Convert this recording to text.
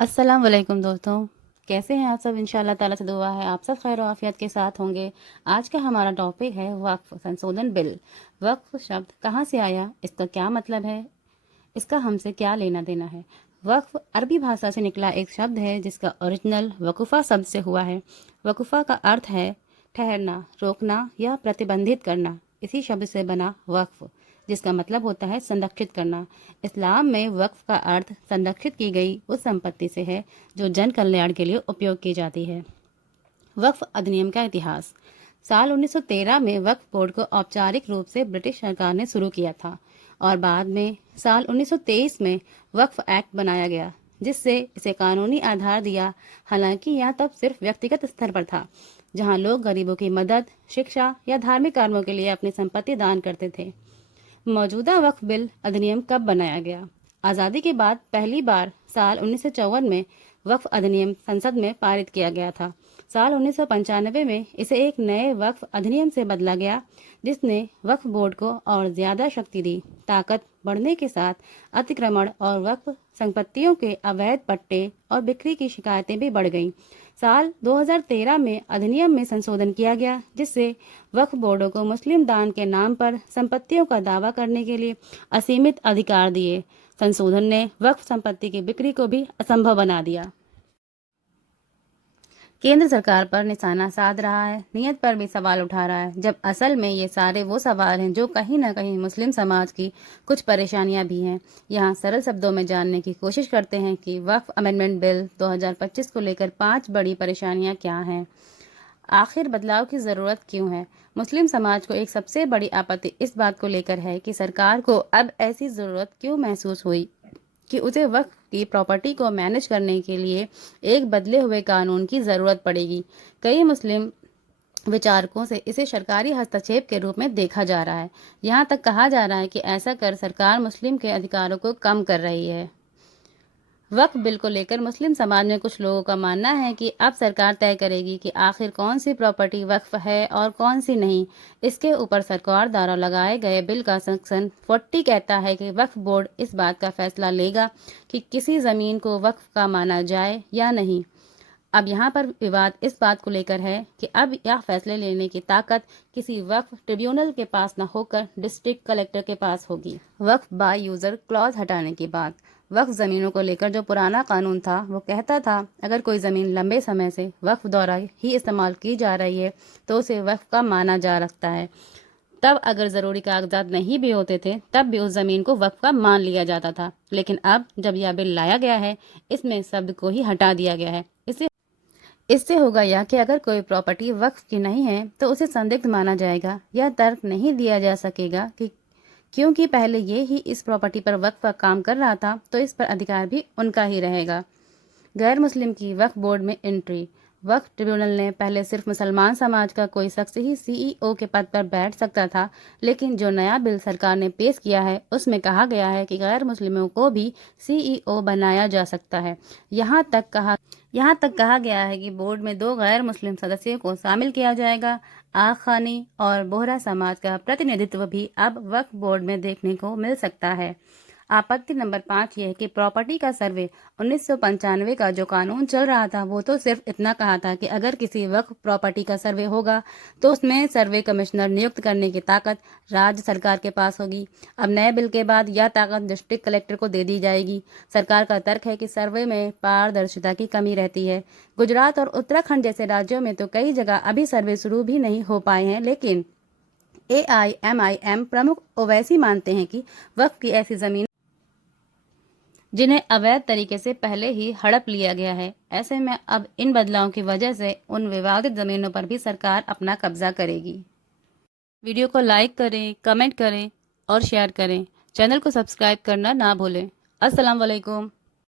अस्सलाम वालेकुम दोस्तों, कैसे हैं आप सब। इंशाल्लाह ताला से दुआ है आप सब खैर आफियत के साथ होंगे। आज का हमारा टॉपिक है वक्फ संशोधन बिल। वक्फ शब्द कहाँ से आया, इसका क्या मतलब है, इसका हमसे क्या लेना देना है। वक्फ अरबी भाषा से निकला एक शब्द है जिसका ओरिजिनल वकुफ़ा शब्द से हुआ है। वकुफ़ा का अर्थ है ठहरना, रोकना या प्रतिबंधित करना। इसी शब्द से बना वक्फ, जिसका मतलब होता है संरक्षित करना। इस्लाम में वक्फ का अर्थ संरक्षित की गई उस संपत्ति से है जो जन कल्याण के लिए उपयोग की जाती है। वक्फ अधिनियम का इतिहास। साल 1913 में वक्फ बोर्ड को औपचारिक रूप से ब्रिटिश सरकार ने शुरू किया था और बाद में साल 1923 में वक्फ एक्ट बनाया गया जिससे इसे कानूनी आधार दिया। हालांकि यह तब सिर्फ व्यक्तिगत स्तर पर था, जहां लोग गरीबों की मदद, शिक्षा या धार्मिक कामों के लिए अपनी संपत्ति दान करते थे। मौजूदा वक्फ बिल अधिनियम कब बनाया गया? आज़ादी के बाद पहली बार साल 1954 में वक्फ अधिनियम संसद में पारित किया गया था। साल 1995 में इसे एक नए वक्फ अधिनियम से बदला गया जिसने वक्फ बोर्ड को और ज्यादा शक्ति दी। ताकत बढ़ने के साथ अतिक्रमण और वक्फ संपत्तियों के अवैध पट्टे और बिक्री की शिकायतें भी बढ़ गईं। साल 2013 में अधिनियम में संशोधन किया गया जिससे वक्फ बोर्डों को मुस्लिम दान के नाम पर संपत्तियों का दावा करने के लिए असीमित अधिकार दिए। संशोधन ने वक्फ संपत्ति की बिक्री को भी असंभव बना दिया। केंद्र सरकार पर निशाना साध रहा है, नीयत पर भी सवाल उठा रहा है, जब असल में ये सारे वो सवाल हैं जो कहीं ना कहीं मुस्लिम समाज की कुछ परेशानियां भी हैं। यहाँ सरल शब्दों में जानने की कोशिश करते हैं कि वक्फ अमेंडमेंट बिल 2025 को लेकर 5 बड़ी परेशानियां क्या हैं। आखिर बदलाव की ज़रूरत क्यों है? मुस्लिम समाज को एक सबसे बड़ी आपत्ति इस बात को लेकर है कि सरकार को अब ऐसी ज़रूरत क्यों महसूस हुई कि उसे वक्फ की प्रॉपर्टी को मैनेज करने के लिए एक बदले हुए कानून की ज़रूरत पड़ेगी। कई मुस्लिम विचारकों से इसे सरकारी हस्तक्षेप के रूप में देखा जा रहा है। यहाँ तक कहा जा रहा है कि ऐसा कर सरकार मुस्लिम के अधिकारों को कम कर रही है। वक्फ बिल को लेकर मुस्लिम समाज में कुछ लोगों का मानना है कि अब सरकार तय करेगी कि आखिर कौन सी प्रॉपर्टी वक्फ है और कौन सी नहीं। इसके ऊपर सरकार द्वारा लगाए गए बिल का सेक्शन 40 कहता है कि वक्फ बोर्ड इस बात का फैसला लेगा कि किसी ज़मीन को वक्फ का माना जाए या नहीं। अब यहाँ पर विवाद इस बात को लेकर है कि अब यह फैसले लेने की ताकत किसी वक्फ ट्रिब्यूनल के पास न होकर डिस्ट्रिक्ट कलेक्टर के पास होगी। वक्फ बाय यूजर क्लॉज हटाने की बात। वक्फ जमीनों को लेकर जो पुराना कानून था वो कहता था अगर कोई जमीन लंबे समय से वक्फ द्वारा ही इस्तेमाल की जा रही है तो उसे वक्फ का माना जा सकता है। तब अगर ज़रूरी कागजात नहीं भी होते थे तब भी उस ज़मीन को वक्फ का मान लिया जाता था। लेकिन अब जब यह बिल लाया गया है इसमें शब्द को ही हटा दिया गया है। इससे होगा यह कि अगर कोई प्रॉपर्टी वक्फ की नहीं है तो उसे संदिग्ध माना जाएगा। यह तर्क नहीं दिया जा सकेगा कि क्योंकि पहले ये ही इस प्रॉपर्टी पर वक्फ का काम कर रहा था तो इस पर अधिकार भी उनका ही रहेगा। गैर मुस्लिम की वक्फ बोर्ड में एंट्री। वक्फ ट्रिब्यूनल ने पहले सिर्फ मुसलमान समाज का कोई शख्स ही सीईओ के पद पर बैठ सकता था, लेकिन जो नया बिल सरकार ने पेश किया है उसमें कहा गया है कि गैर मुस्लिमों को भी सीईओ बनाया जा सकता है। यहाँ तक कहा गया है कि बोर्ड में 2 गैर मुस्लिम सदस्यों को शामिल किया जाएगा। आग खानी और बोहरा समाज का प्रतिनिधित्व भी अब वक्फ बोर्ड में देखने को मिल सकता है। आपत्ति नंबर 5 ये है कि प्रॉपर्टी का सर्वे 1995 का जो कानून चल रहा था वो तो सिर्फ इतना कहा था कि अगर किसी वक्फ प्रॉपर्टी का सर्वे होगा तो उसमें सर्वे कमिश्नर नियुक्त करने की ताकत राज्य सरकार के पास होगी। अब नए बिल के बाद यह ताकत डिस्ट्रिक्ट कलेक्टर को दे दी जाएगी। सरकार का तर्क है कि सर्वे में पारदर्शिता की कमी रहती है। गुजरात और उत्तराखंड जैसे राज्यों में तो कई जगह अभी सर्वे शुरू भी नहीं हो पाए हैं, लेकिन AIMIM प्रमुख ओवैसी मानते हैं कि वक्फ की ऐसी जमीन जिन्हें अवैध तरीके से पहले ही हड़प लिया गया है, ऐसे में अब इन बदलावों की वजह से उन विवादित जमीनों पर भी सरकार अपना कब्जा करेगी। वीडियो को लाइक करें, कमेंट करें और शेयर करें। चैनल को सब्सक्राइब करना ना भूलें। अस्सलाम वालेकुम।